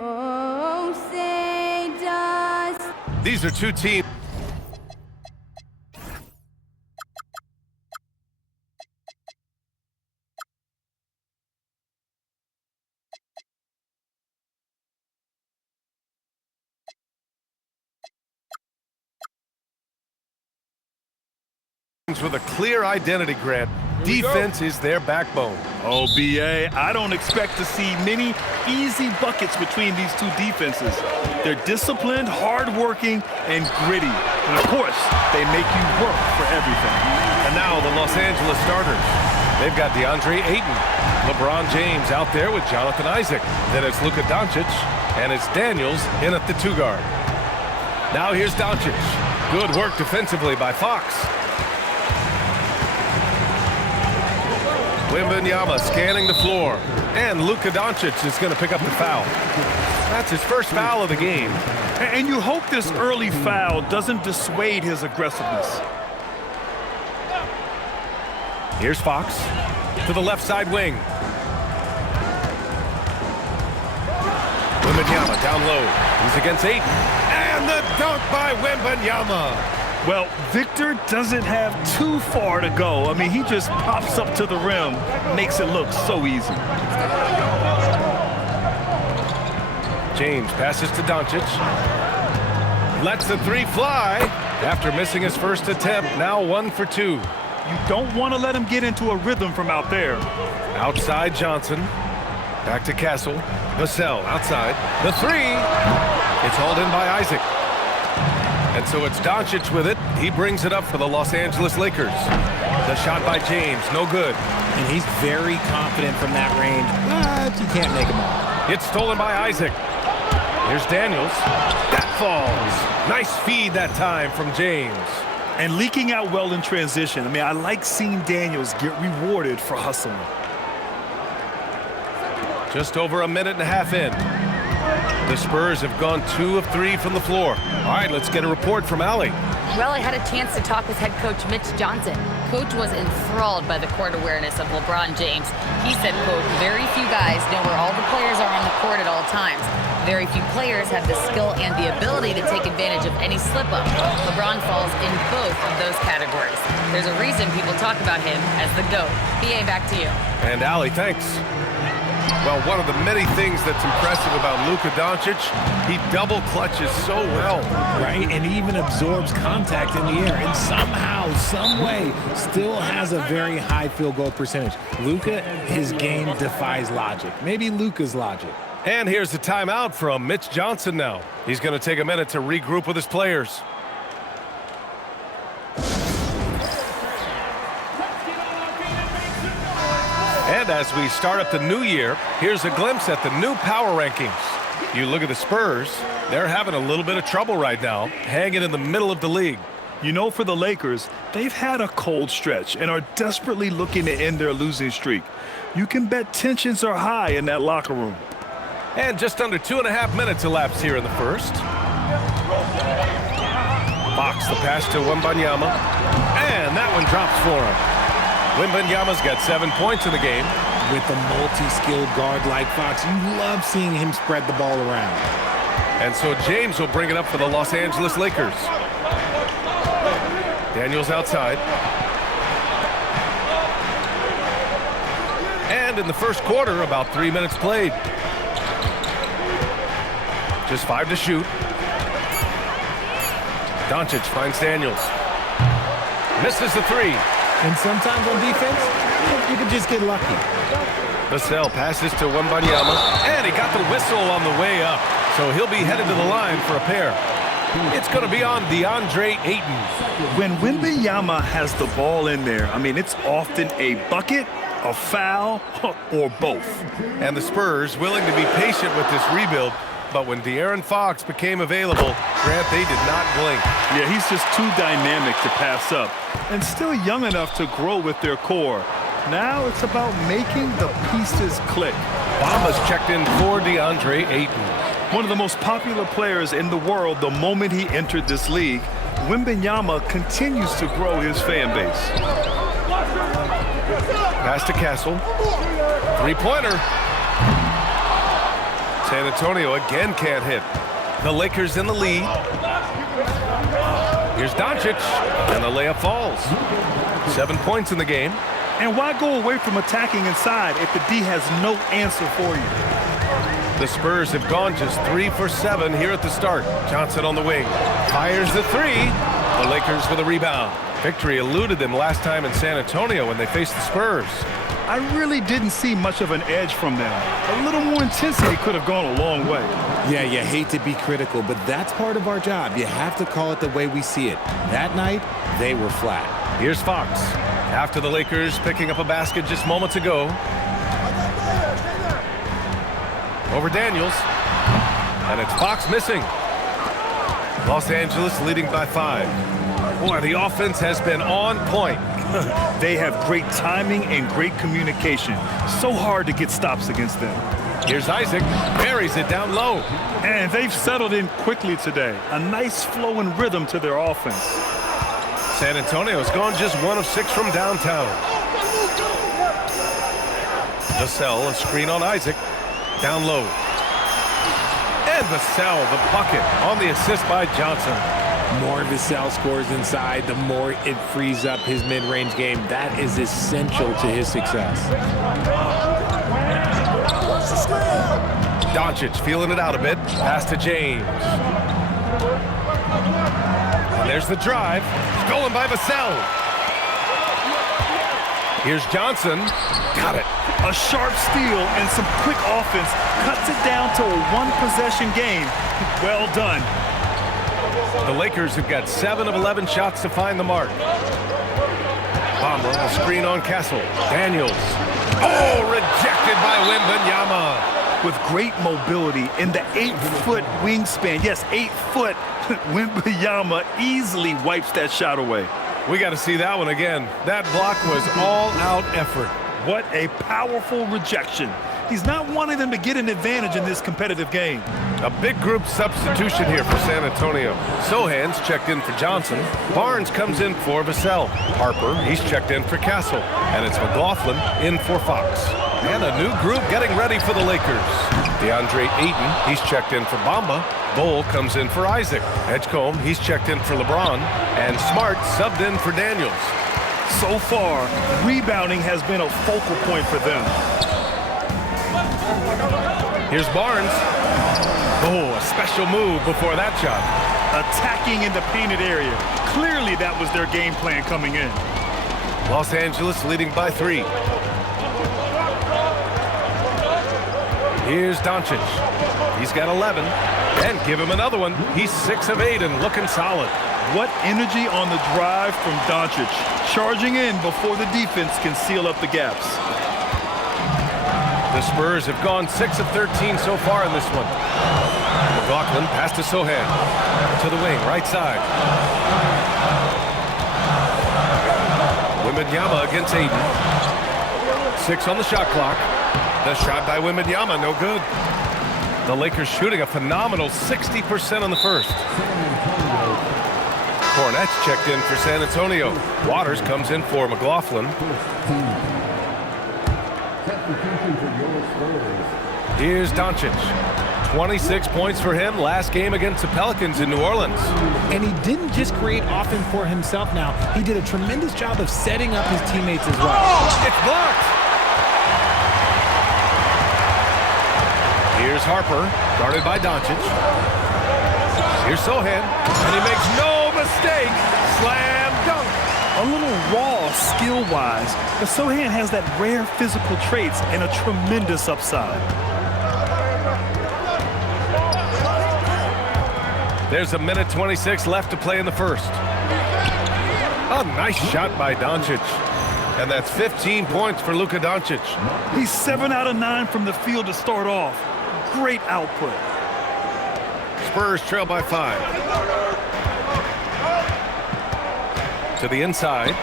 Oh, say does. These are two teams with a clear identity, Grant. Defense is their backbone. Oh, B.A., I don't expect to see many easy buckets between these two defenses. They're disciplined, hardworking, and gritty. And, of course, they make you work for everything. And now the Los Angeles starters. They've got DeAndre Ayton, LeBron James out there with Jonathan Isaac. Then it's Luka Doncic, and it's Daniels in at the two-guard. Now here's Doncic. Good work defensively by Fox. MYNBA scanning the floor, and Luka Doncic is going to pick up the foul. That's his first foul of the game. And you hope this early foul doesn't dissuade his aggressiveness. Here's Fox to the left side wing. MYNBA down low. He's against Ayton. And the dunk by MYNBA. Well, Victor doesn't have too far to go. I mean, he just pops up to the rim, makes it look so easy. James passes to Doncic. Lets the three fly after missing his first attempt. Now 1 for 2. You don't want to let him get into a rhythm from out there. Outside Johnson. Back to Castle. Vassell outside. The three. It's hauled in by Isaac. And so it's Doncic with it. He brings it up for the Los Angeles Lakers. The shot by James, no good. And he's very confident from that range, but you can't make him all. It's stolen by Isaac. Here's Daniels. That falls. Nice feed that time from James. And leaking out well in transition. I mean, I like seeing Daniels get rewarded for hustling. Just over a minute and a half in. The Spurs have gone 2 of 3 from the floor. All right, let's get a report from Allie. Well, I had a chance to talk with head coach Mitch Johnson. Coach was enthralled by the court awareness of LeBron James. He said, quote, very few guys know where all the players are on the court at all times. Very few players have the skill and the ability to take advantage of any slip-up. LeBron falls in both of those categories. There's a reason people talk about him as the GOAT. BA, back to you. And Allie, thanks. Well, one of the many things that's impressive about Luka Doncic, he double clutches so well. Right, and he even absorbs contact in the air, and somehow, some way, still has a very high field goal percentage. Luka, his game defies logic. Maybe Luka's logic. And here's the timeout from Mitch Johnson now. He's going to take a minute to regroup with his players. And as we start up the new year, here's a glimpse at the new power rankings. You look at the Spurs, they're having a little bit of trouble right now, hanging in the middle of the league. You know, for the Lakers, they've had a cold stretch and are desperately looking to end their losing streak. You can bet tensions are high in that locker room. And just under 2.5 minutes elapsed here in the first. Fox the pass to MYNBA, and that one drops for him. MYNBA's got 7 points in the game. With a multi-skilled guard like Fox, you love seeing him spread the ball around. And so James will bring it up for the Los Angeles Lakers. Daniels outside. And in the first quarter, about 3 minutes played. Just 5 to shoot. Doncic finds Daniels. Misses the three. And sometimes on defense, you can just get lucky. Vassell passes to MYNBA, and he got the whistle on the way up. So he'll be headed to the line for a pair. It's going to be on DeAndre Ayton. When MYNBA has the ball in there, I mean, it's often a bucket, a foul, or both. And the Spurs willing to be patient with this rebuild, but when De'Aaron Fox became available, Grant, they did not blink. Yeah, he's just too dynamic to pass up, and still young enough to grow with their core. Now it's about making the pieces click. Bamba's checked in for DeAndre Ayton. One of the most popular players in the world the moment he entered this league, MYNBA continues to grow his fan base. Pass to Castle. Three-pointer. San Antonio again can't hit. The Lakers in the lead. Here's Doncic, and the layup falls. 7 points in the game. And why go away from attacking inside if the D has no answer for you? The Spurs have gone just 3 for 7 here at the start. Johnson on the wing. Fires the three. The Lakers with a rebound. Victory eluded them last time in San Antonio when they faced the Spurs. I really didn't see much of an edge from them. A little more intensity could have gone a long way. Yeah, you hate to be critical, but that's part of our job. You have to call it the way we see it. That night, they were flat. Here's Fox. After the Lakers picking up a basket just moments ago. Over Daniels. And it's Fox missing. Los Angeles leading by 5. Boy, the offense has been on point. They have great timing and great communication. So hard to get stops against them. Here's Isaac. Buries it down low. And they've settled in quickly today. A nice flow and rhythm to their offense. San Antonio's gone just 1 of 6 from downtown. Vassell, a screen on Isaac. Down low. And Vassell, the bucket on the assist by Johnson. More Vassell scores inside, the more it frees up his mid-range game. That is essential to his success. Doncic feeling it out a bit. Pass to James. And there's the drive. Stolen by Vassell. Here's Johnson. Got it. A sharp steal and some quick offense cuts it down to a one-possession game. Well done. The Lakers have got 7 of 11 shots to find the mark. Bamba, a screen on Castle. Daniels. Oh, rejected by MYNBA. With great mobility in the 8-foot wingspan. Yes, 8 foot. MYNBA easily wipes that shot away. We got to see that one again. That block was all-out effort. What a powerful rejection. He's not wanting them to get an advantage in this competitive game. A big group substitution here for San Antonio. Sohan's checked in for Johnson. Barnes comes in for Vassell. Harper, he's checked in for Castle. And it's McLaughlin in for Fox. And a new group getting ready for the Lakers. DeAndre Ayton, he's checked in for Bamba. Bol comes in for Isaac. Edgecombe, he's checked in for LeBron. And Smart subbed in for Daniels. So far, rebounding has been a focal point for them. Here's Barnes. Oh, a special move before that shot. Attacking in the painted area. Clearly that was their game plan coming in. Los Angeles leading by 3. Here's Doncic. He's got 11. And give him another one. He's 6 of 8 and looking solid. What energy on the drive from Doncic. Charging in before the defense can seal up the gaps. The Spurs have gone 6 of 13 so far in this one. McLaughlin pass to Sohan. To the wing, right side. MYNBA against Ayton. 6 on the shot clock. The shot by MYNBA, no good. The Lakers shooting a phenomenal 60% on the first. Cornette's checked in for San Antonio. Waters comes in for McLaughlin. Here's Doncic. 26 points for him last game against the Pelicans in New Orleans. And he didn't just create offense for himself now. He did a tremendous job of setting up his teammates as well. Oh, it's blocked. Here's Harper, guarded by Doncic. Here's Sohan, and he makes no mistake. Slam dunk. A little raw skill-wise, but Sohan has that rare physical traits and a tremendous upside. There's a minute 26 left to play in the first. A nice shot by Doncic. And that's 15 points for Luka Doncic. He's 7 out of 9 from the field to start off. Great output. Spurs trail by 5. To the inside.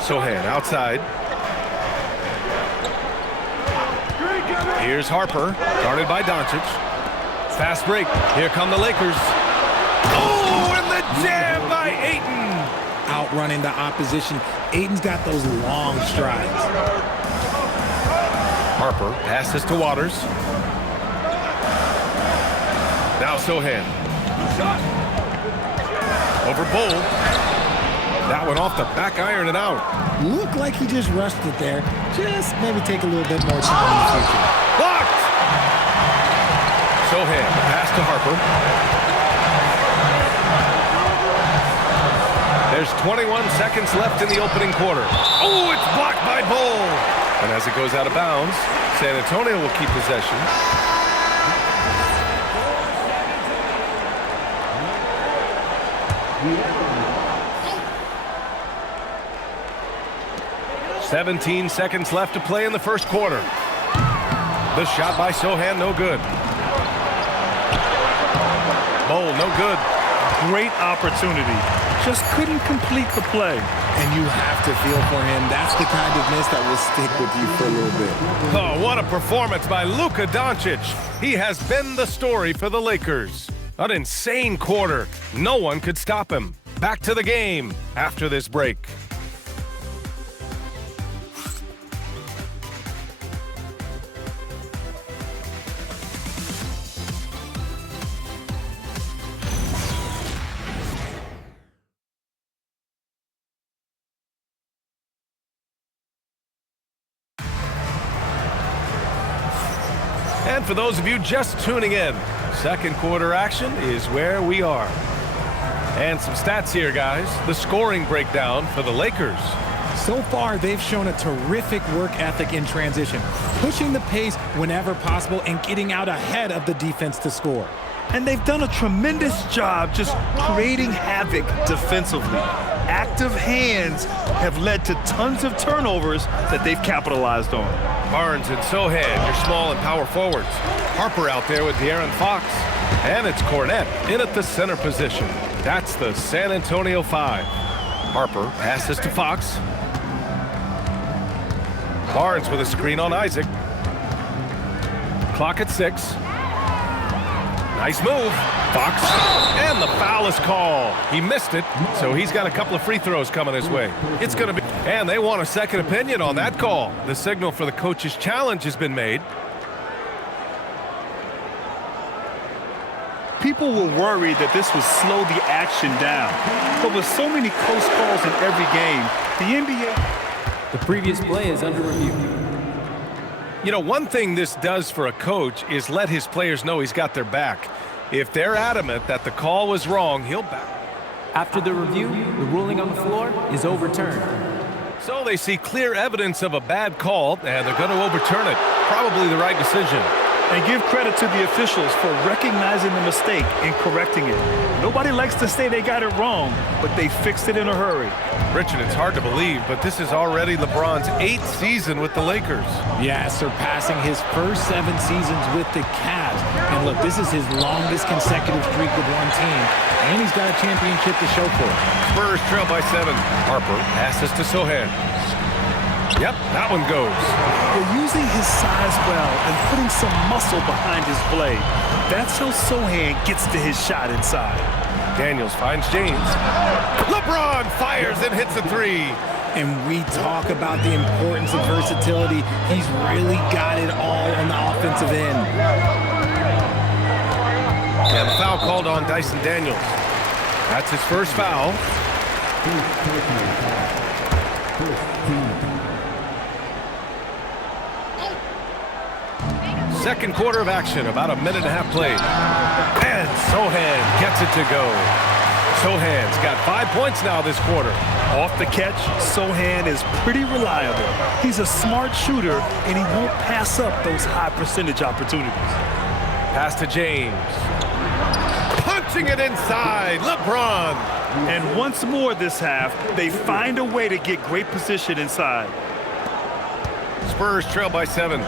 Sohan outside. Here's Harper, guarded by Doncic. Fast break. Here come the Lakers. Oh, and the jam by Ayton. Outrunning the opposition. Ayton's got those long strides. Harper passes to Waters. Now Sohan. Over Bull. That one off the back iron and out. Looked like he just rushed it there. Just maybe take a little bit more time in the future. Blocked! Sohan, pass to Harper. There's 21 seconds left in the opening quarter. Oh, it's blocked by Bull. And as it goes out of bounds, San Antonio will keep possession. "17 seconds left to play in the first quarter. The shot by Sohan, no good. Bull, no good. Great opportunity. Just couldn't complete the play. And you have to feel for him. That's the kind of miss that will stick with you for a little bit. Oh, what a performance by Luka Doncic. He has been the story for the Lakers. An insane quarter. No one could stop him. Back to the game after this break. And for those of you just tuning in, second quarter action is where we are. And some stats here, guys. The scoring breakdown for the Lakers. So far, they've shown a terrific work ethic in transition, pushing the pace whenever possible and getting out ahead of the defense to score. And they've done a tremendous job just creating havoc defensively. Active hands have led to tons of turnovers that they've capitalized on. Barnes and Sohan, your small and power forwards. Harper out there with De'Aaron Fox. And it's Cornette in at the center position. That's the San Antonio 5. Harper passes to Fox. Barnes with a screen on Isaac. Clock at 6. Nice move. Fox. And the foul is called. He missed it, so he's got a couple of free throws coming his way. It's going to be... And they want a second opinion on that call. The signal for the coach's challenge has been made. People were worried that this would slow the action down. But with so many close calls in every game, the NBA... The previous play is under review. You know, one thing this does for a coach is let his players know he's got their back. If they're adamant that the call was wrong, he'll back. After the review, the ruling on the floor is overturned. So they see clear evidence of a bad call, and they're going to overturn it. Probably the right decision. And give credit to the officials for recognizing the mistake and correcting it. Nobody likes to say they got it wrong, but they fixed it in a hurry. Richard, it's hard to believe, but this is already LeBron's 8th season with the Lakers. Yeah, surpassing his first 7 seasons with the Cavs. And look, this is his longest consecutive streak with one team, and he's got a championship to show for it. Spurs trail by 7. Harper passes to Sohan. Yep, that one goes. They're using his size well and putting some muscle behind his blade. That's how Sohan gets to his shot inside. Daniels finds James. LeBron fires and hits a 3. And we talk about the importance of versatility. He's really got it all on the offensive end. And the foul called on Dyson Daniels. That's his first foul. Second quarter of action, about a minute and a half played. And Sohan gets it to go. Sohan's got 5 points now this quarter. Off the catch, Sohan is pretty reliable. He's a smart shooter, and he won't pass up those high percentage opportunities. Pass to James. Punching it inside, LeBron. And once more this half, they find a way to get great position inside. Spurs trail by 7.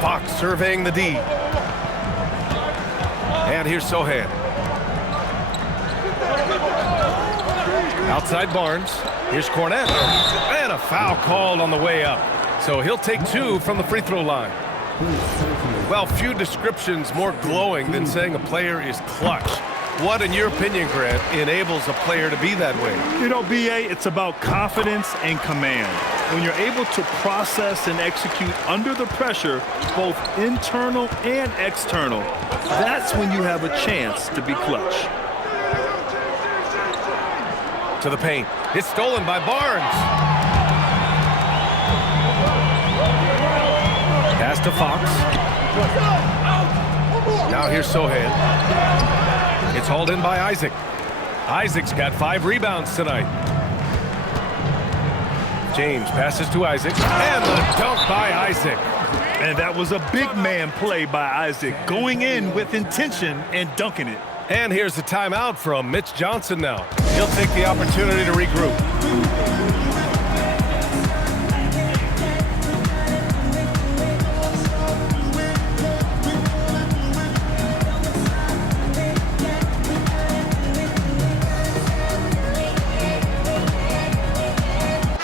Fox surveying the D. And here's Sohan. Outside Barnes. Here's Cornette. And a foul called on the way up. So he'll take 2 from the free throw line. Well, few descriptions more glowing than saying a player is clutch. What, in your opinion, Grant, enables a player to be that way? You know, B.A., it's about confidence and command. When you're able to process and execute under the pressure, both internal and external, that's when you have a chance to be clutch. To the paint. It's stolen by Barnes. Pass to Fox. Now here's Sohan. It's hauled in by Isaac. Isaac's got 5 rebounds tonight. James passes to Isaac. And the dunk by Isaac. And that was a big man play by Isaac, going in with intention and dunking it. And here's the timeout from Mitch Johnson now. He'll take the opportunity to regroup.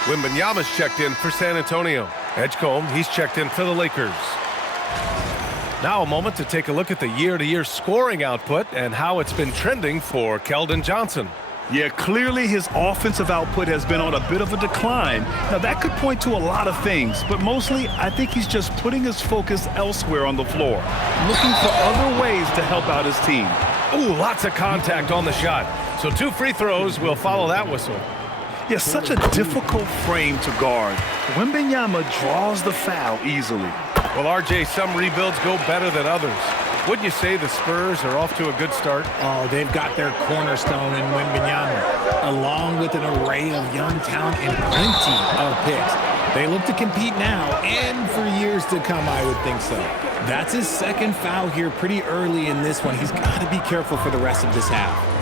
MYNBA's checked in for San Antonio. Edgecombe, he's checked in for the Lakers. Now a moment to take a look at the year-to-year scoring output and how it's been trending for Keldon Johnson. Yeah, clearly his offensive output has been on a bit of a decline. Now, that could point to a lot of things, but mostly I think he's just putting his focus elsewhere on the floor, looking for other ways to help out his team. Ooh, lots of contact on the shot. So 2 free throws will follow that whistle. Yeah, such a difficult frame to guard. MYNBA draws the foul easily. Well, RJ, some rebuilds go better than others. Wouldn't you say the Spurs are off to a good start? Oh, they've got their cornerstone in MYNBA, along with an array of young talent and plenty of picks. They look to compete now and for years to come, I would think so. That's his 2nd foul here pretty early in this one. He's got to be careful for the rest of this half.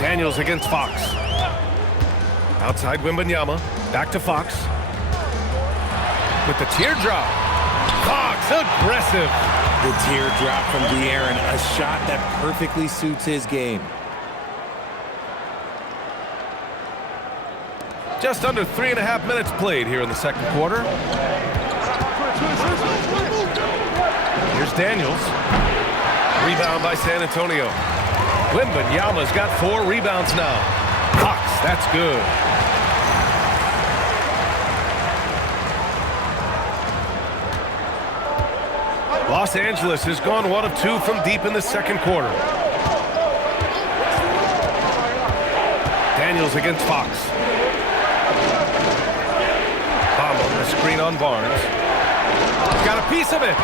Daniels against Fox. Outside MYNBA, back to Fox. With the teardrop. Fox, aggressive. The teardrop from De'Aaron, a shot that perfectly suits his game. Just under 3.5 minutes played here in the 2nd quarter. Here's Daniels. Rebound by San Antonio. MYNBA's got 4 rebounds now. Fox, that's good. Los Angeles has gone 1 of 2 from deep in the 2nd quarter. Daniels against Fox. Bamba, a screen on Barnes. He's got a piece of it.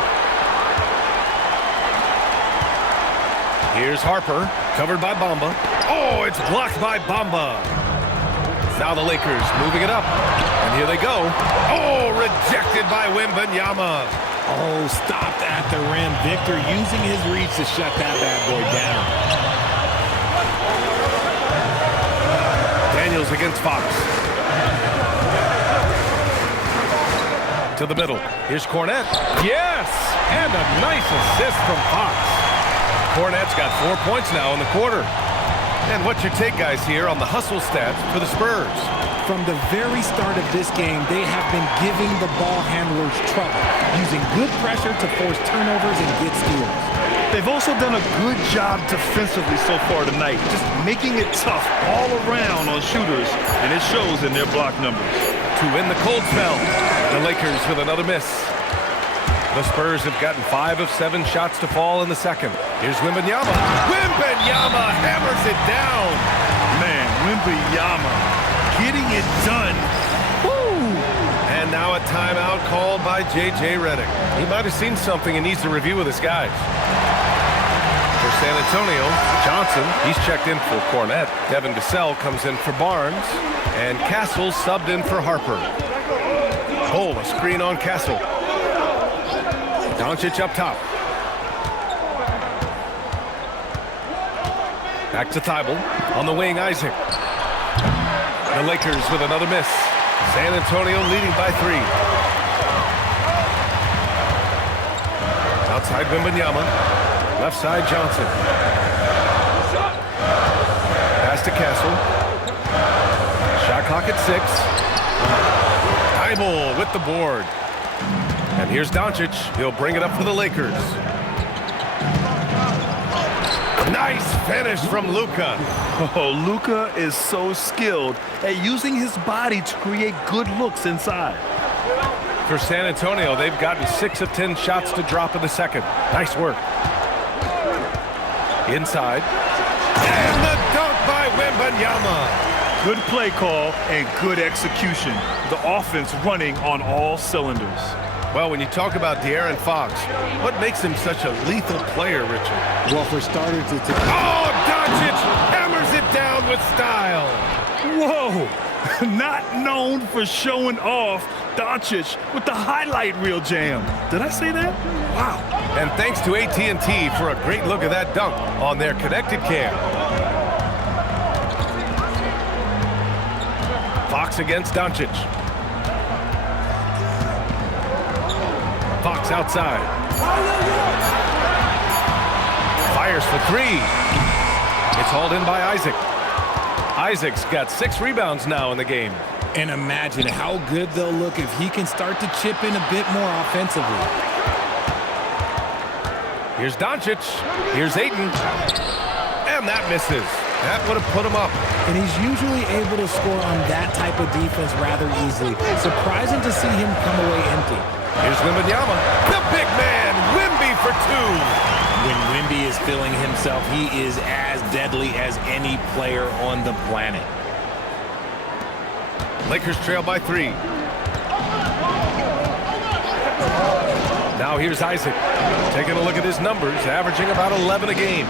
Here's Harper, covered by Bamba. Oh, it's blocked by Bamba. Now the Lakers moving it up. And here they go. Oh, rejected by MYNBA. Oh, stopped at the rim. Victor using his reach to shut that bad boy down. Daniels against Fox. To the middle. Here's Cornette. Yes! And a nice assist from Fox. Cornette's got 4 points now in the quarter. And what's your take, guys, here on the hustle stats for the Spurs? From the very start of this game, they have been giving the ball handlers trouble, using good pressure to force turnovers and get steals. They've also done a good job defensively so far tonight, just making it tough all around on shooters, and it shows in their block numbers. To win the cold spell, the Lakers with another miss. The Spurs have gotten 5 of 7 shots to fall in the 2nd. Here's MYNBA. MYNBA hammers it down. Man, MYNBA getting it done. Woo! And now a timeout called by J.J. Redick. He might have seen something and needs to review with his guys. For San Antonio, Johnson, he's checked in for Cornette. Devin Vassell comes in for Barnes. And Castle subbed in for Harper. Oh, a screen on Castle. Doncic up top. Back to Thibault. On the wing, Isaac. The Lakers with another miss. San Antonio leading by 3. Outside MYNBA. Left side, Johnson. Pass to Castle. Shot clock at 6. Thibault with the board. And here's Doncic. He'll bring it up for the Lakers. Nice finish from Luka. Oh, Luka is so skilled at using his body to create good looks inside. For San Antonio, they've gotten 6 of 10 shots to drop in the second. Nice work. Inside. And the dunk by MYNBA. Good play call and good execution. The offense running on all cylinders. Well, when you talk about De'Aaron Fox, what makes him such a lethal player, Richard? Well, for starters, it's a... Oh, Doncic hammers it down with style. Whoa! Not known for showing off, Doncic with the highlight reel jam. Did I say that? Wow. And thanks to AT&T for a great look at that dunk on their connected cam. Fox against Doncic. Fox outside. Fires for 3. It's hauled in by Isaac. Isaac's got 6 rebounds now in the game. And imagine how good they'll look if he can start to chip in a bit more offensively. Here's Doncic. Here's Ayton. And that misses. That would have put him up. And he's usually able to score on that type of defense rather easily. Surprising to see him come away empty. Here's Wembanyama. The big man, Wemby for 2. When Wemby is feeling himself, he is as deadly as any player on the planet. Lakers trail by 3. Now here's Isaac. Taking a look at his numbers, averaging about 11 a game.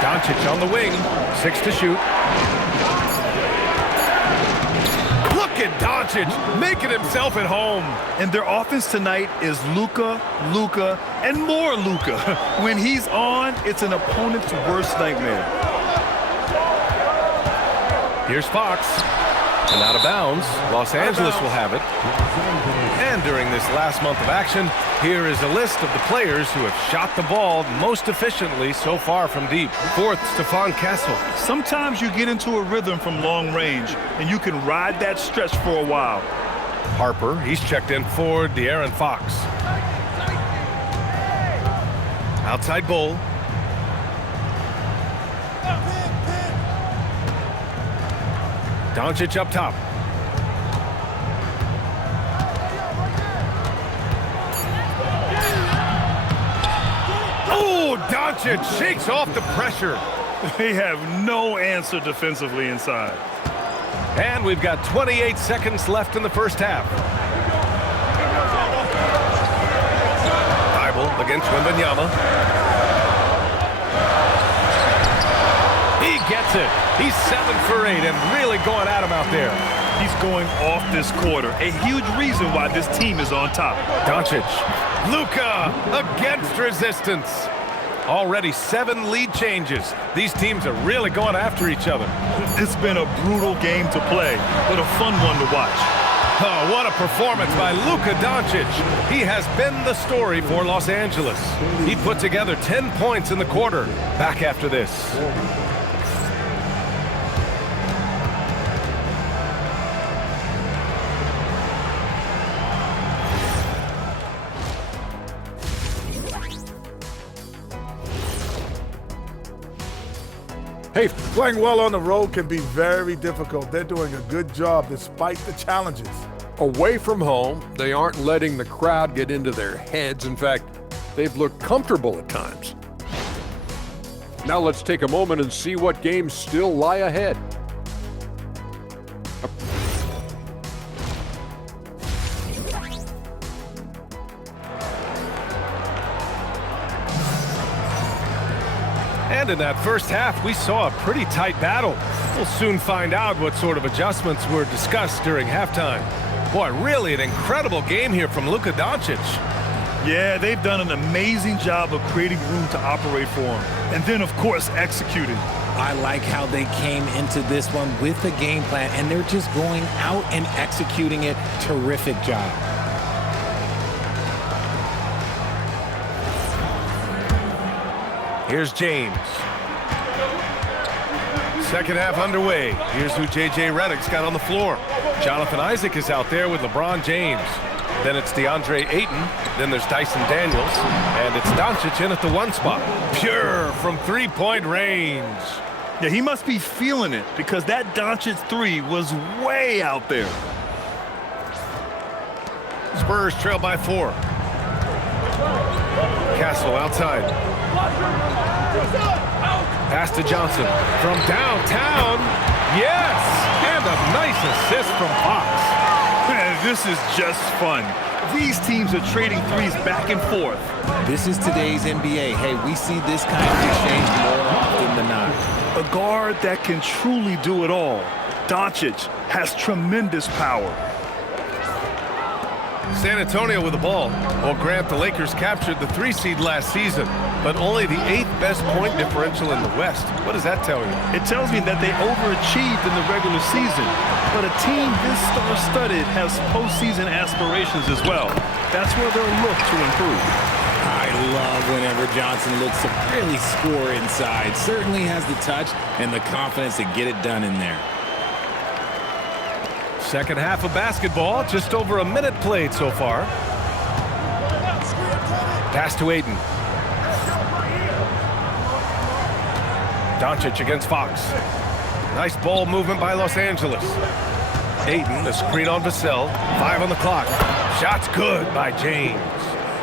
Doncic on the wing, 6 to shoot. Look at Doncic making himself at home. And their offense tonight is Luka, Luka, and more Luka. When he's on, it's an opponent's worst nightmare. Here's Fox. And out of bounds, Los Angeles will have it. And during this last month of action, here is a list of the players who have shot the ball most efficiently so far from deep. 4th, Stephon Castle. Sometimes you get into a rhythm from long range, and you can ride that stretch for a while. Harper, he's checked in for De'Aaron Fox. Outside Bull. Doncic up top. Oh, Doncic shakes off the pressure. They have no answer defensively inside. And we've got 28 seconds left in the first half. Bible against Wembanyama. He gets it. He's 7 for 8 and really going at him out there. He's going off this quarter. A huge reason why this team is on top. Doncic. Luka against resistance. Already 7 lead changes. These teams are really going after each other. It's been a brutal game to play, but a fun one to watch. Oh, what a performance by Luka Doncic. He has been the story for Los Angeles. He put together 10 points in the quarter. Back after this. Hey, playing well on the road can be very difficult. They're doing a good job despite the challenges. Away from home, they aren't letting the crowd get into their heads. In fact, they've looked comfortable at times. Now let's take a moment and see what games still lie ahead. And in that first half, we saw a pretty tight battle. We'll soon find out what sort of adjustments were discussed during halftime. Boy, really an incredible game here from Luka Doncic. Yeah, they've done an amazing job of creating room to operate for him. And then, of course, executing. I like how they came into this one with a game plan, and they're just going out and executing it. Terrific job. Here's James. Second half underway. Here's who J.J. Redick's got on the floor. Jonathan Isaac is out there with LeBron James. Then it's DeAndre Ayton. Then there's Dyson Daniels. And it's Doncic in at the 1 spot. Pure from three-point range. Yeah, he must be feeling it because that Doncic 3 was way out there. Spurs trail by 4. Castle outside. Pass to Johnson from downtown. Yes! And a nice assist from Fox. Man, this is just fun. These teams are trading threes back and forth. This is today's NBA. Hey, we see this kind of exchange more often than not. A guard that can truly do it all. Doncic has tremendous power. San Antonio with the ball. Well, Grant, the Lakers captured the 3 seed last season, but only the 8th best point differential in the West. What does that tell you? It tells me that they overachieved in the regular season, but a team this star-studded has postseason aspirations as well. That's where they'll look to improve. I love whenever Johnson looks to really score inside. Certainly has the touch and the confidence to get it done in there. Second half of basketball, just over a minute played so far. Pass to Ayton. Doncic against Fox. Nice ball movement by Los Angeles. Ayton, a screen on Vassell. 5 on the clock. Shot's good by James.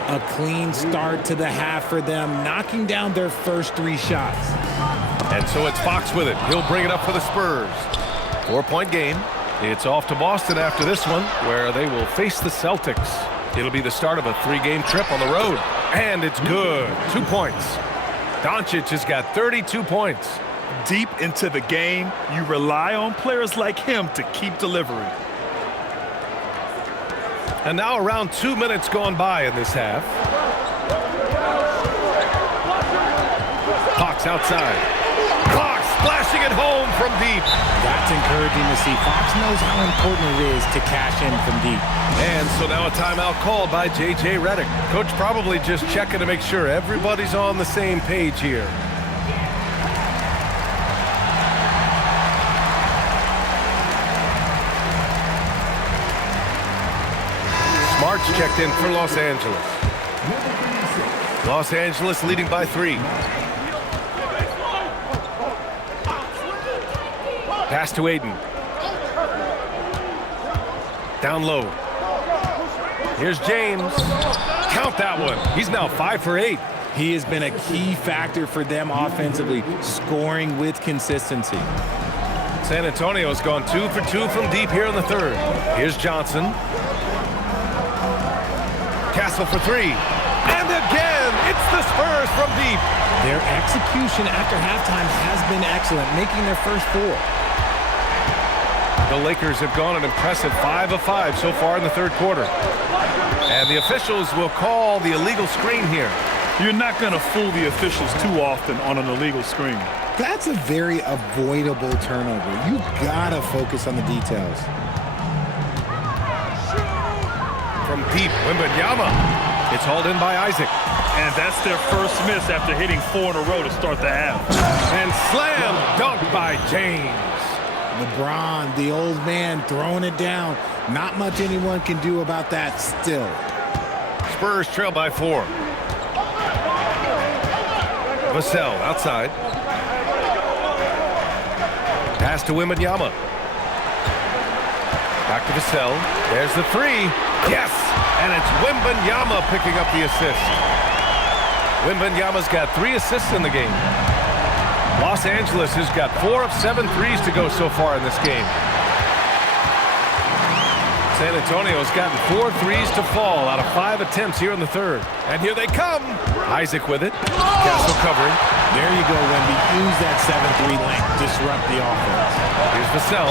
A clean start to the half for them, knocking down their first 3 shots. And so it's Fox with it. He'll bring it up for the Spurs. 4-point game. It's off to Boston after this one, where they will face the Celtics. It'll be the start of a 3-game trip on the road. And it's good. 2 points. Doncic has got 32 points. Deep into the game, you rely on players like him to keep delivering. And now around 2 minutes gone by in this half. Fox outside. Fox splashing it home from deep. That's encouraging to see. Fox knows how important it is to cash in from deep. And so now a timeout called by J.J. Redick. Coach probably just checking to make sure everybody's on the same page here. Smart's checked in for Los Angeles. Los Angeles leading by 3. Pass to Ayton. Down low. Here's James. Count that one. He's now 5 for 8. He has been a key factor for them offensively, scoring with consistency. San Antonio's gone 2 for 2 from deep here in the 3rd. Here's Johnson. Castle for 3. And again, it's the Spurs from deep. Their execution after halftime has been excellent, making their first 4. The Lakers have gone an impressive 5 of 5 so far in the 3rd quarter. And the officials will call the illegal screen here. You're not going to fool the officials too often on an illegal screen. That's a very avoidable turnover. You gotta focus on the details. From deep, Wembanyama. It's hauled in by Isaac. And that's their first miss after hitting 4 in a row to start the half. And slam dunk by James. LeBron, the old man, throwing it down. Not much anyone can do about that still. Spurs trail by 4. Vassell outside. Pass to Wembanyama. Back to Vassell. There's the 3. Yes! And it's Wembanyama picking up the assist. Wembanyama's got 3 assists in the game. Los Angeles has got 4 of 7 threes to go so far in this game. San Antonio's gotten 4 threes to fall out of 5 attempts here in the 3rd. And here they come. Isaac with it. Castle covering. There you go, Wemby. Use that 7-3 length. Disrupt the offense. Here's Vassell.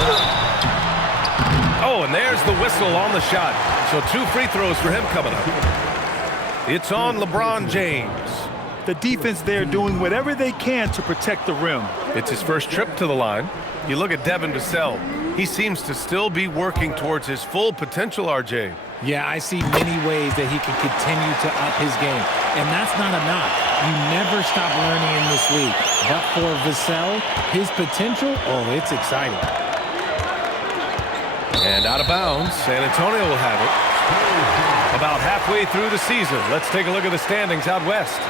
Oh, and there's the whistle on the shot. So 2 free throws for him coming up. It's on LeBron James. The defense there doing whatever they can to protect the rim. It's his first trip to the line. You look at Devin Vassell. He seems to still be working towards his full potential, RJ. Yeah, I see many ways that he can continue to up his game. And that's not a knock. You never stop learning in this league. But for Vassell, his potential, oh, it's exciting. And out of bounds. San Antonio will have it. About halfway through the season, let's take a look at the standings out west.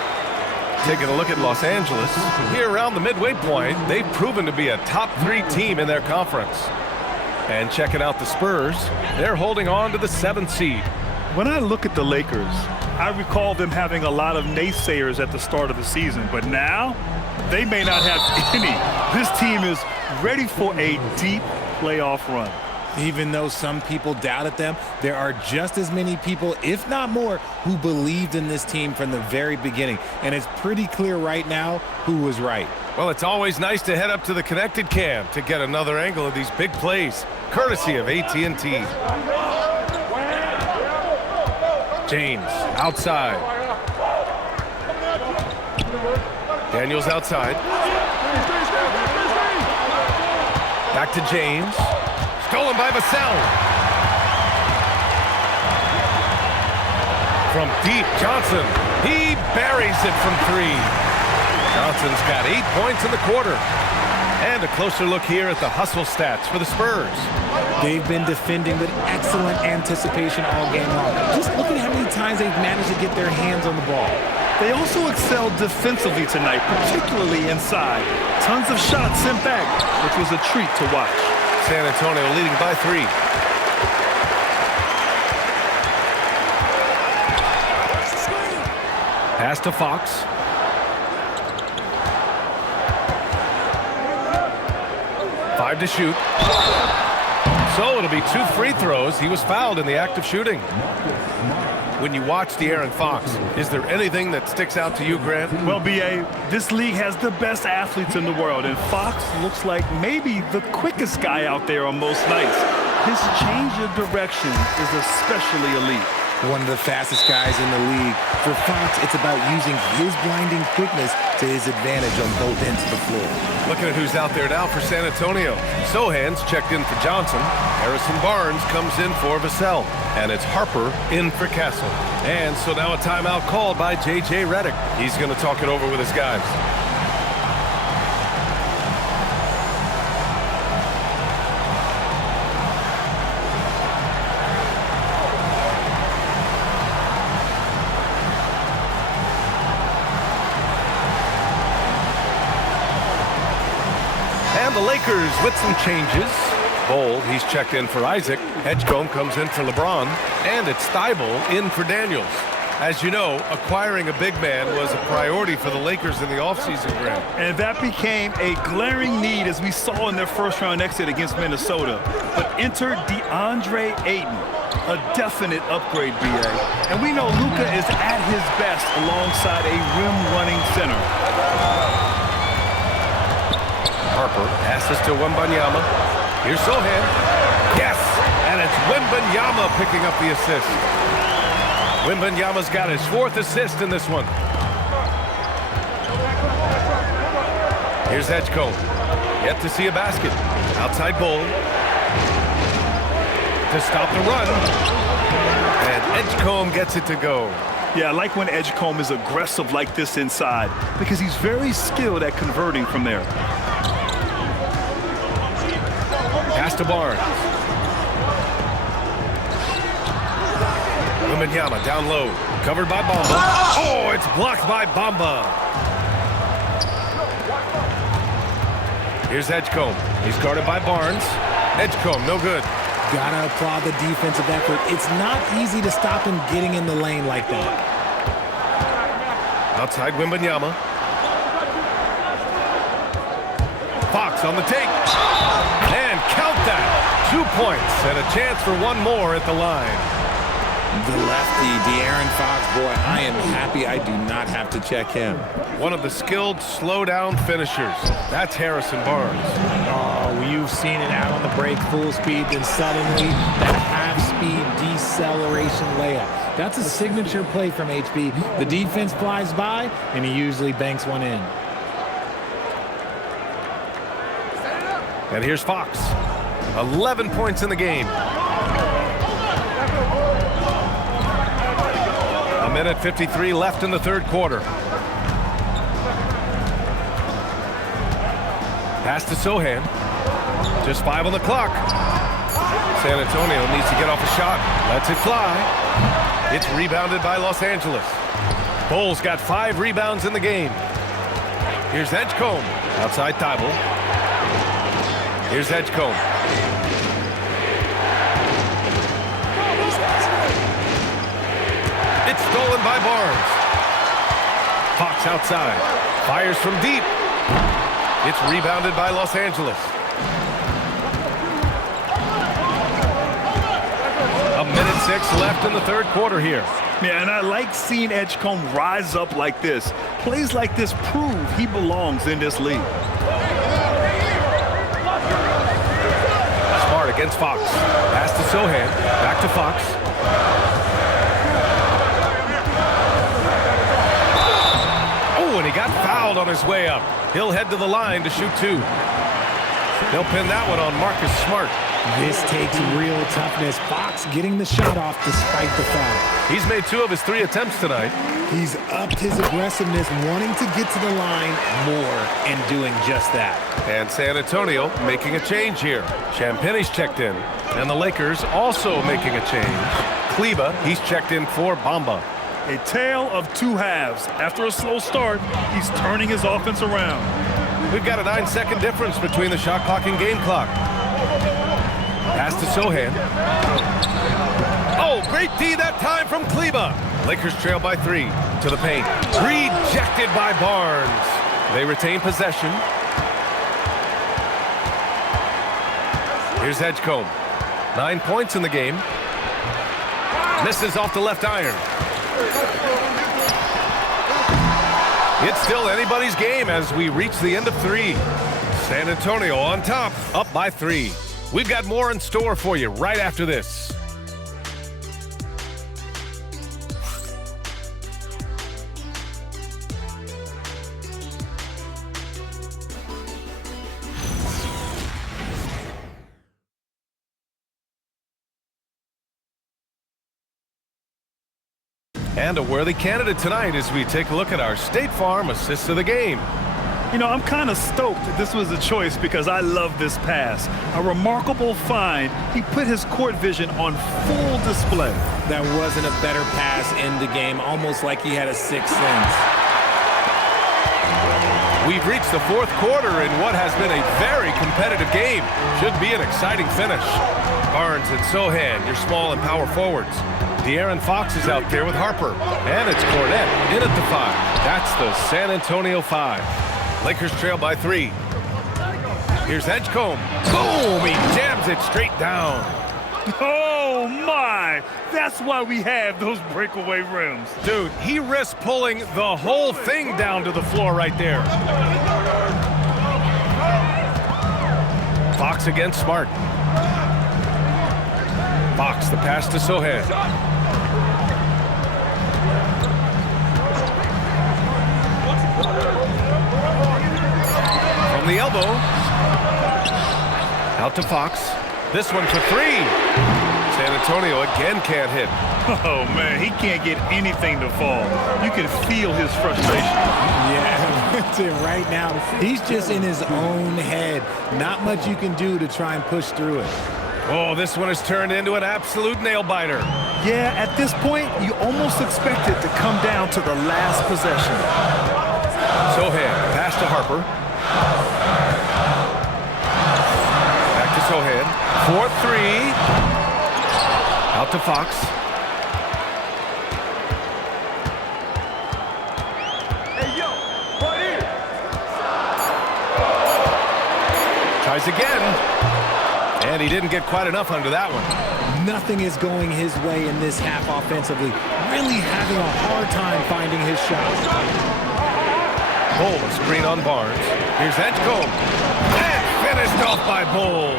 Taking a look at Los Angeles. Here around the midway point, they've proven to be a top 3 team in their conference. And checking out the Spurs, they're holding on to the 7th seed. When I look at the Lakers, I recall them having a lot of naysayers at the start of the season, but now they may not have any. This team is ready for a deep playoff run. Even though some people doubted them, there are just as many people, if not more, who believed in this team from the very beginning. And it's pretty clear right now who was right. Well, it's always nice to head up to the connected cam to get another angle of these big plays, courtesy of AT&T. James outside. Daniels outside. Back to James. Stolen by Vassell. From deep, Johnson. He buries it from 3. Johnson's got 8 points in the quarter. And a closer look here at the hustle stats for the Spurs. They've been defending with excellent anticipation all game long. Just look at how many times they've managed to get their hands on the ball. They also excelled defensively tonight, particularly inside. Tons of shots sent back, which was a treat to watch. San Antonio leading by 3. Pass to Fox. Five to shoot. So it'll be 2 free throws. He was fouled in the act of shooting. When you watch De'Aaron Fox, is there anything that sticks out to you, Grant? Well, B.A., this league has the best athletes in the world, and Fox looks like maybe the quickest guy out there on most nights. His change of direction is especially elite. One of the fastest guys in the league. For Fox, it's about using his blinding quickness to his advantage on both ends of the floor. Looking at who's out there now for San Antonio. Sohan's checked in for Johnson. Harrison Barnes comes in for Vassell. And it's Harper in for Castle. And so now a timeout called by J.J. Redick. He's going to talk it over with his guys. And the Lakers with some changes. Bold, he's checked in for Isaac. Edgecombe comes in for LeBron. And it's Thibault in for Daniels. As you know, acquiring a big man was a priority for the Lakers in the offseason, Grant. And that became a glaring need as we saw in their first-round exit against Minnesota. But enter DeAndre Ayton, a definite upgrade, B.A. And we know Luka is at his best alongside a rim-running center. Harper passes to Wembanyama. Here's Sohan. Yes! And it's Wembanyama picking up the assist. Wembanyama's got his 4th assist in this one. Here's Edgecombe. Yet to see a basket. Outside Bull. To stop the run. And Edgecombe gets it to go. Yeah, I like when Edgecombe is aggressive like this inside because he's very skilled at converting from there. Pass to Barnes. Wembanyama down low. Covered by Bamba. Oh, it's blocked by Bamba. Here's Edgecombe. He's guarded by Barnes. Edgecombe, no good. Gotta applaud the defensive effort. It's not easy to stop him getting in the lane like that. Outside Wembanyama. Fox on the take. And count that. 2 points and a chance for one more at the line. The lefty, De'Aaron Fox, boy, I am happy I do not have to check him. One of the skilled slow-down finishers. That's Harrison Barnes. Oh, you've seen it out on the break, full speed, then suddenly that half-speed deceleration layup. That's a signature play from HB. The defense flies by, and he usually banks one in. And here's Fox. 11 points in the game. A minute 53 left in the third quarter. Pass to Sohan. Just 5 on the clock. San Antonio needs to get off a shot. Lets it fly. It's rebounded by Los Angeles. Bulls got 5 rebounds in the game. Here's Edgecombe. Outside Thibault. Here's Edgecombe. It's stolen by Barnes. Fox outside. Fires from deep. It's rebounded by Los Angeles. A minute 6 left in the third quarter here. Yeah, and I like seeing Edgecombe rise up like this. Plays like this prove he belongs in this league. Smart against Fox. Pass to Sohan. Back to Fox. Oh, and he got fouled on his way up. He'll head to the line to shoot 2. They'll pin that one on Marcus Smart. This takes real toughness. Fox getting the shot off despite the foul. He's made 2 of his 3 attempts tonight. He's upped his aggressiveness, wanting to get to the line more and doing just that. And San Antonio making a change here. Champagne's checked in. And the Lakers also making a change. Kleba, he's checked in for Bamba. A tale of 2 halves. After a slow start, he's turning his offense around. We've got a 9-second difference between the shot clock and game clock. Pass to Sohan. Oh, great D that time from Kleba. Lakers trail by 3 to the paint. Rejected by Barnes. They retain possession. Here's Edgecombe. 9 points in the game. Misses off the left iron. It's still anybody's game as we reach the end of 3. San Antonio on top, up by 3. We've got more in store for you right after this. And a worthy candidate tonight as we take a look at our State Farm assist of the game. You know, I'm kind of stoked that this was a choice because I love this pass. A remarkable find. He put his court vision on full display. That wasn't a better pass in the game, almost like he had a 6th sense. We've reached the 4th quarter in what has been a very competitive game. Should be an exciting finish. Barnes and Sohan, your small and power forwards. De'Aaron Fox is out there with Harper. And it's Cornette in at the 5. That's the San Antonio 5. Lakers trail by 3. Here's Edgecombe. Boom! He jams it straight down. Oh, my! That's why we have those breakaway rims. Dude, he risked pulling the whole thing down to the floor right there. Fox against Smart. Fox, the pass to Sohan. From the elbow. Out to Fox. This one for 3. San Antonio again can't hit. Oh, man, he can't get anything to fall. You can feel his frustration. Yeah, that's it right now. He's just in his own head. Not much you can do to try and push through it. Oh, this one has turned into an absolute nail-biter. Yeah, at this point, you almost expect it to come down to the last possession. Sohan, pass to Harper. Back to Sohan. 4-3. Out to Fox. Tries again. And he didn't get quite enough under that one. Nothing is going his way in this half offensively. Really having a hard time finding his shot. Bull, screen on Barnes. Here's Edgecombe. And finished off by Bull.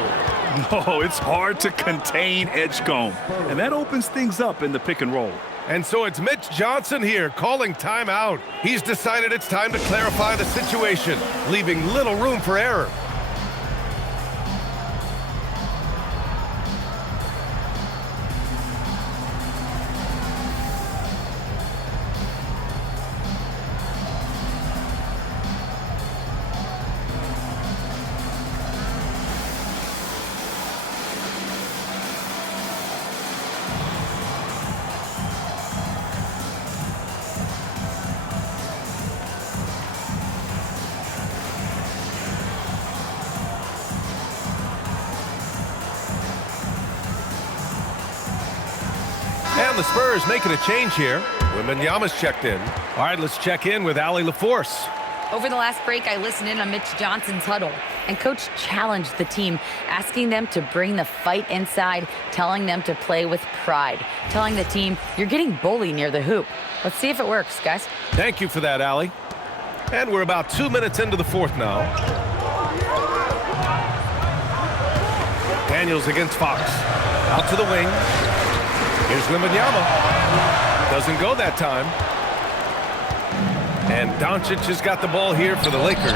Oh, it's hard to contain Edgecombe. And that opens things up in the pick and roll. And so it's Mitch Johnson here calling timeout. He's decided it's time to clarify the situation, leaving little room for error. And the Spurs making a change here. MYNBA's checked in. All right, let's check in with Allie LaForce. Over the last break, I listened in on Mitch Johnson's huddle, and Coach challenged the team, asking them to bring the fight inside, telling them to play with pride, telling the team, you're getting bullied near the hoop. Let's see if it works, guys. Thank you for that, Allie. And we're about 2 minutes into the fourth now. Daniels against Fox. Out to the wing. Here's MYNBA. Doesn't go that time. And Doncic has got the ball here for the Lakers.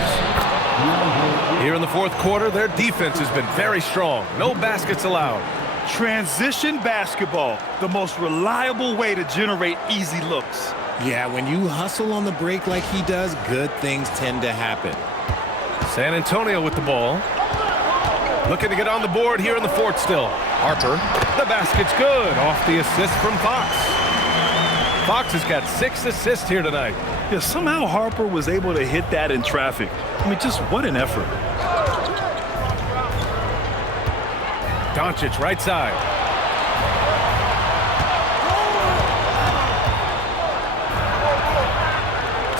Here in the fourth quarter, their defense has been very strong. No baskets allowed. Transition basketball, the most reliable way to generate easy looks. Yeah, when you hustle on the break like he does, good things tend to happen. San Antonio with the ball. Looking to get on the board here in the fourth still. Harper, the basket's good. Off the assist from Fox. Fox has got 6 assists here tonight. Yeah, somehow Harper was able to hit that in traffic. I mean, just what an effort. Doncic right side.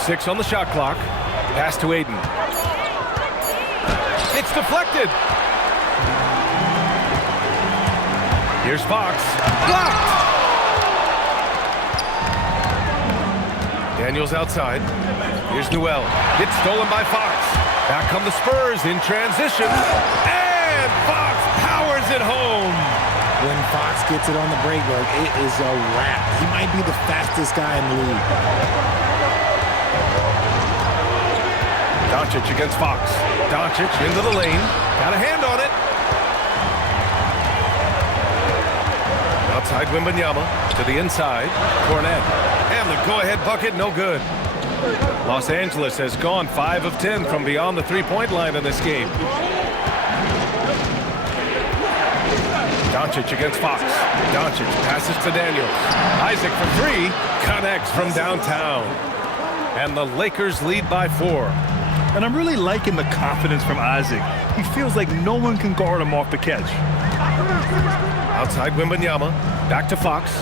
Six on the shot clock. Pass to Aiden. It's deflected. Here's Fox. Blocked. Daniels outside. Here's Newell. It's stolen by Fox. Back come the Spurs in transition. And Fox powers it home. When Fox gets it on the break, look, it is a wrap. He might be the fastest guy in the league. Doncic against Fox. Doncic into the lane. Got a hand on it. Outside MYNBA to the inside. Cornette. And the go-ahead bucket, no good. Los Angeles has gone 5 of 10 from beyond the three-point line in this game. Doncic against Fox. Doncic passes to Daniels. Isaac for 3. Connects from downtown. And the Lakers lead by 4. And I'm really liking the confidence from Isaac. He feels like no one can guard him off the catch. Outside MYNBA. Back to Fox.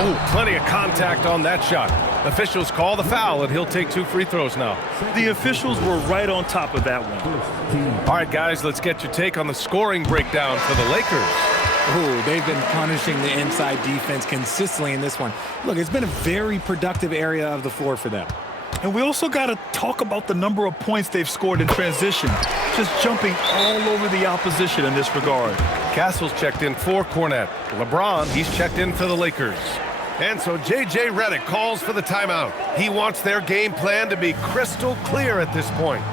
Oh, plenty of contact on that shot. Officials call the foul, and he'll take 2 free throws now. The officials were right on top of that one. All right, guys, let's get your take on the scoring breakdown for the Lakers. Oh, they've been punishing the inside defense consistently in this one. Look, it's been a very productive area of the floor for them. And we also got to talk about the number of points they've scored in transition, just jumping all over the opposition in this regard. Castle's checked in for Cornette. LeBron, he's checked in for the Lakers. And so J.J. Redick calls for the timeout. He wants their game plan to be crystal clear at this point.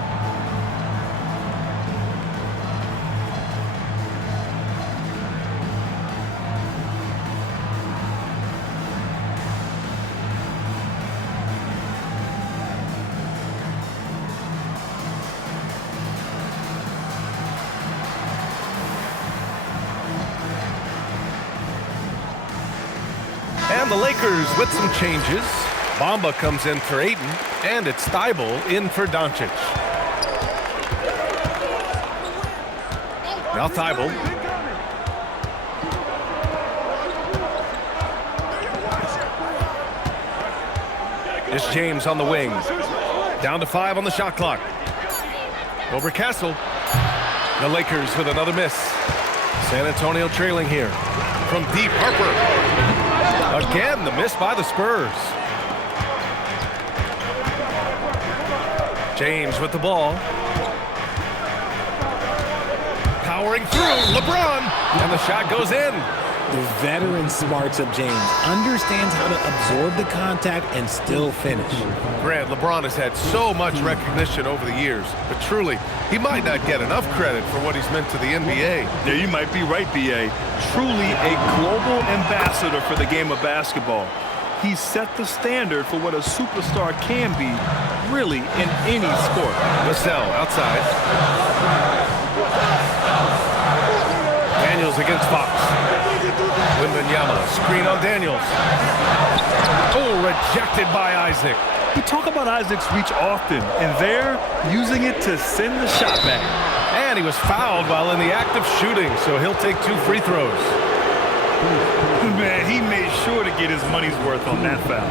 And the Lakers with some changes. Bamba comes in for Ayton, and it's Thibault in for Doncic. Now Thibault. It's James on the wing. Down to 5 on the shot clock. Over Castle. The Lakers with another miss. San Antonio trailing here. From deep, Harper. Again, the miss by the Spurs. James with the ball. Powering through, LeBron, and the shot goes in. The veteran smarts of James understands how to absorb the contact and still finish. Grant, LeBron has had so much recognition over the years, but truly, he might not get enough credit for what he's meant to the NBA. Yeah, you might be right, B.A. Truly a global ambassador for the game of basketball. He set the standard for what a superstar can be, really, in any sport. Vassell outside. Daniels against Fox. MYNBA, screen on Daniels. Oh, rejected by Isaac. We talk about Isaac's reach often, and they're using it to send the shot back. And he was fouled while in the act of shooting, so he'll take 2 free throws. Man, he made sure to get his money's worth on that foul.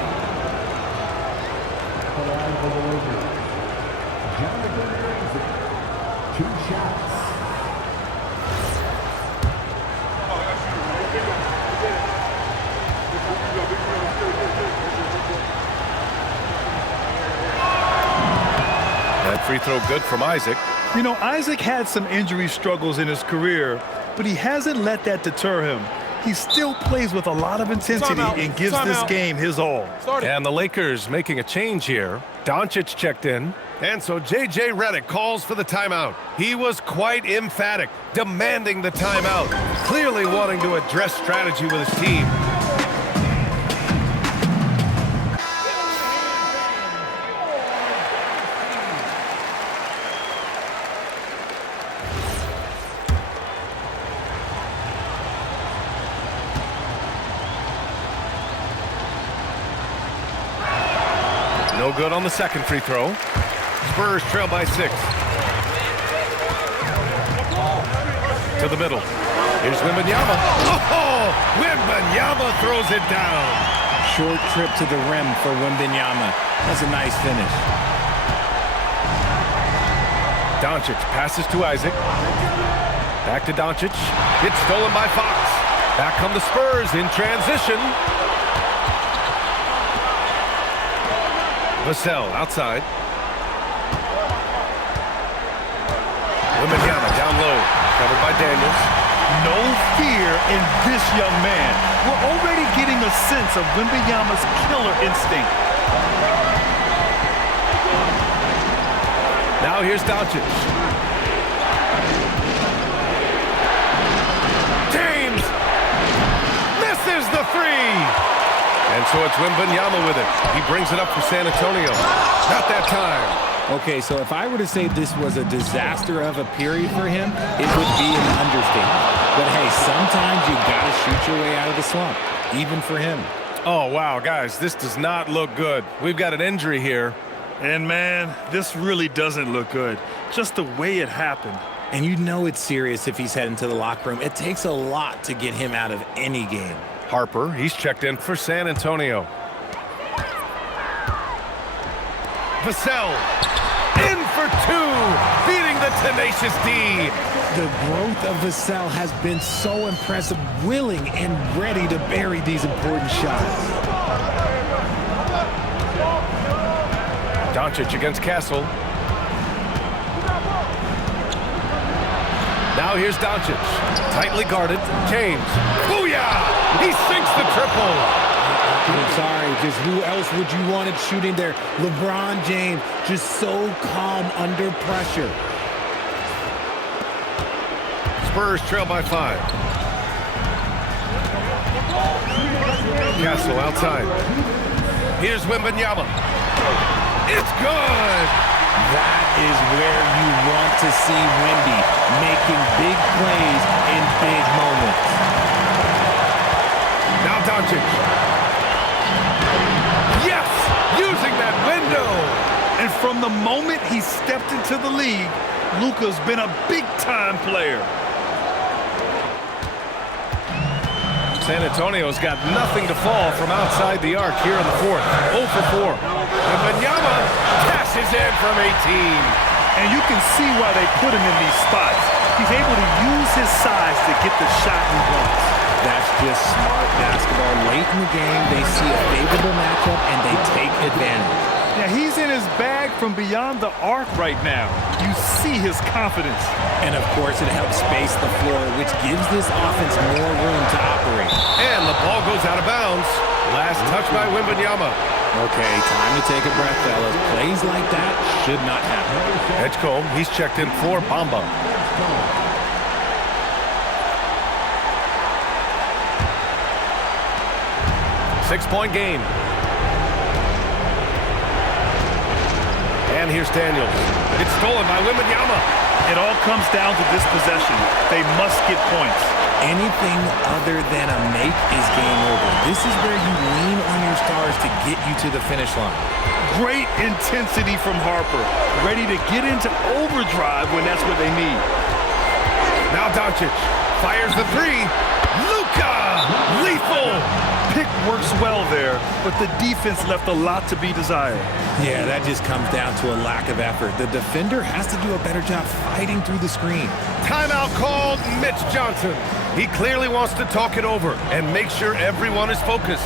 That free throw good from Isaac. You know, Isaac had some injury struggles in his career, but he hasn't let that deter him. He still plays with a lot of intensity and gives this game his all. And the Lakers making a change here. Doncic checked in. And so J.J. Redick calls for the timeout. He was quite emphatic, demanding the timeout, clearly wanting to address strategy with his team. No good on the second free throw. Spurs trail by 6. To the middle. Here's Wembanyama. Oh! Wembanyama throws it down. Short trip to the rim for Wembanyama. That's a nice finish. Doncic passes to Isaac. Back to Doncic. It's stolen by Fox. Back come the Spurs in transition. Vassell outside. Wembanyama down low. Covered by Daniels. No fear in this young man. We're already getting a sense of Wembanyama's killer instinct. Now here's Doncic. James misses the three. And so it's Wembanyama with it. He brings it up for San Antonio. Not that time. Okay, so if I were to say this was a disaster of a period for him, it would be an understatement. But hey, sometimes you got to shoot your way out of the slump, even for him. Oh, wow, guys, this does not look good. We've got an injury here. And man, this really doesn't look good. Just the way it happened. And you know it's serious if he's heading to the locker room. It takes a lot to get him out of any game. Harper, he's checked in for San Antonio. Vassell, in for 2, beating the tenacious D. The growth of Vassell has been so impressive, willing and ready to bury these important shots. Doncic against Castle. Now here's Doncic, tightly guarded. James, booyah! He sinks the triple. I'm sorry, just who else would you want it shooting there? LeBron James, just so calm under pressure. Spurs trail by 5. Castle outside. Here's Wembanyama. It's good. That is where you want to see Wemby, making big plays in big moments. Now Doncic. Yes! Using that window! And from the moment he stepped into the league, Luka's been a big-time player. San Antonio's got nothing to fall from outside the arc here in the fourth. 0 for 4. And Wembanyama cashes in from 18. And you can see why they put him in these spots. He's able to use his size to get the shot he wants. That's just smart basketball. Late in the game, they see a favorable matchup, and they take advantage. Yeah, he's in his bag from beyond the arc right now. You see his confidence. And, of course, it helps space the floor, which gives this offense more room to operate. And the ball goes out of bounds. Last touch by Wembanyama. Okay, time to take a breath, fellas. Plays like that should not happen. Edgecombe, he's checked in for Bamba. Six-point game. And here's Daniels. It's stolen by Wembanyama. It all comes down to this possession. They must get points. Anything other than a make is game over. This is where you lean on your stars to get you to the finish line. Great intensity from Harper. Ready to get into overdrive when that's what they need. Now Doncic fires the three. Luka there, but the defense left a lot to be desired. Yeah, that just comes down to a lack of effort. The defender has to do a better job fighting through the screen. Timeout called, Mitch Johnson. He clearly wants to talk it over and make sure everyone is focused.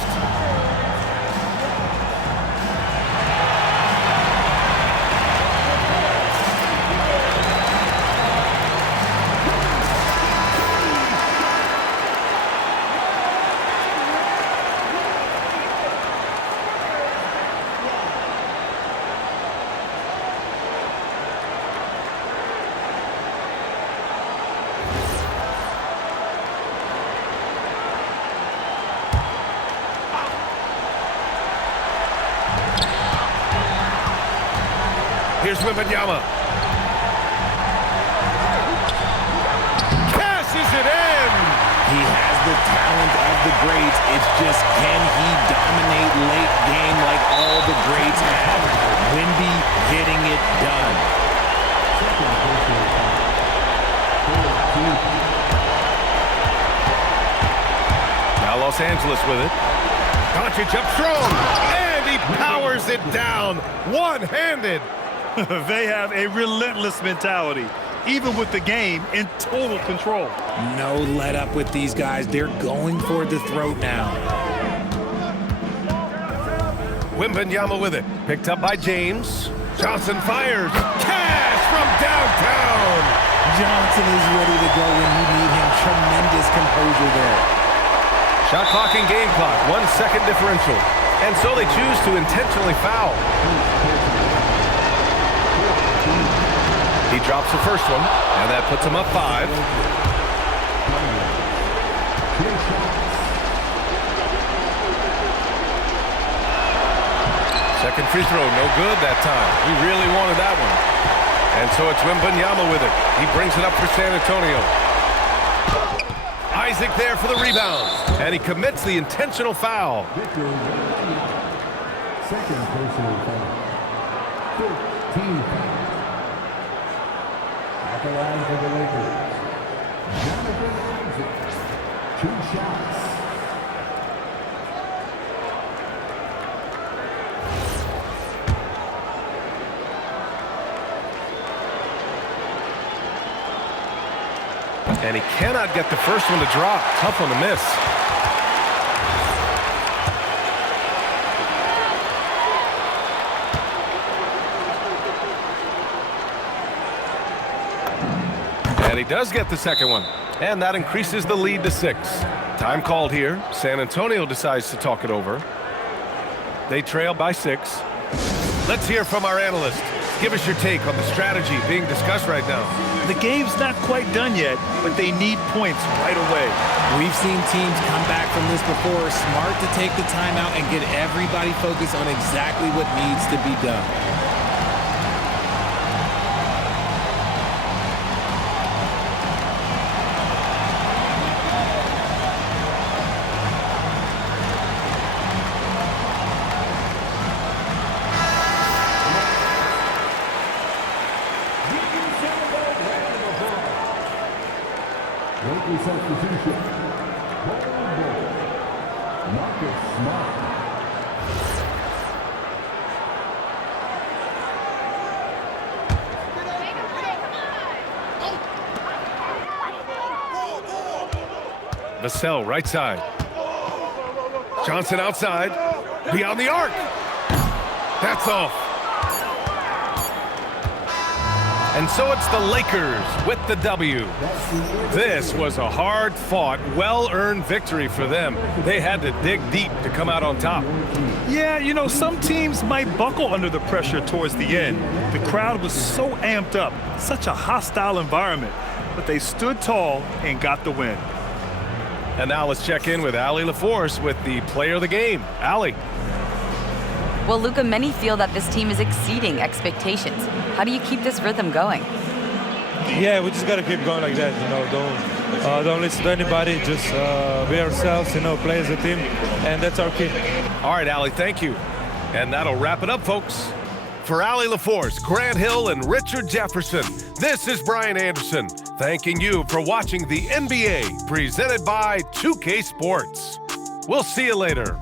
Here's MYNBA. Passes it in! He has the talent of the greats. It's just, can he dominate late game like all the greats have? MYNBA getting it done. Now Los Angeles with it. Doncic up strong, and he powers it down, one-handed. They have a relentless mentality, even with the game in total control. No let up with these guys. They're going for the throat now. MYNBA with it. Picked up by James. Johnson fires. Cash from downtown. Johnson is ready to go when you need him. Tremendous composure there. Shot clock and game clock. 1 second differential. And so they choose to intentionally foul. He drops the first one, and that puts him up 5. Second free throw, no good that time. He really wanted that one. And so it's MYNBA with it. He brings it up for San Antonio. Isaac there for the rebound. And he commits the intentional foul. Second personal foul. 15 foul. At the line for the Lakers. Jonathan Isaac. 2 shots. And he cannot get the first one to drop. Tough one to miss. And he does get the second one. And that increases the lead to 6. Time called here. San Antonio decides to talk it over. They trail by 6. Let's hear from our analyst. Give us your take on the strategy being discussed right now. The game's not quite done yet, but they need points right away. We've seen teams come back from this before. Smart to take the timeout and get everybody focused on exactly what needs to be done. Lakers substitution. Marcus Smart. Vassell, right side. Johnson outside. Beyond the arc. That's off. And so it's the Lakers with the W. This was a hard-fought, well-earned victory for them. They had to dig deep to come out on top. Yeah, you know, some teams might buckle under the pressure towards the end. The crowd was so amped up, such a hostile environment, but they stood tall and got the win. And now let's check in with Allie LaForce with the player of the game. Allie. Well, Luca, many feel that this team is exceeding expectations. How do you keep this rhythm going? Yeah, we just got to keep going like that. You know, don't listen to anybody. Just be ourselves. You know, play as a team, and that's our key. All right, Allie, thank you. And that'll wrap it up, folks. For Allie LaForce, Grant Hill, and Richard Jefferson, this is Brian Anderson, thanking you for watching the NBA presented by 2K Sports. We'll see you later.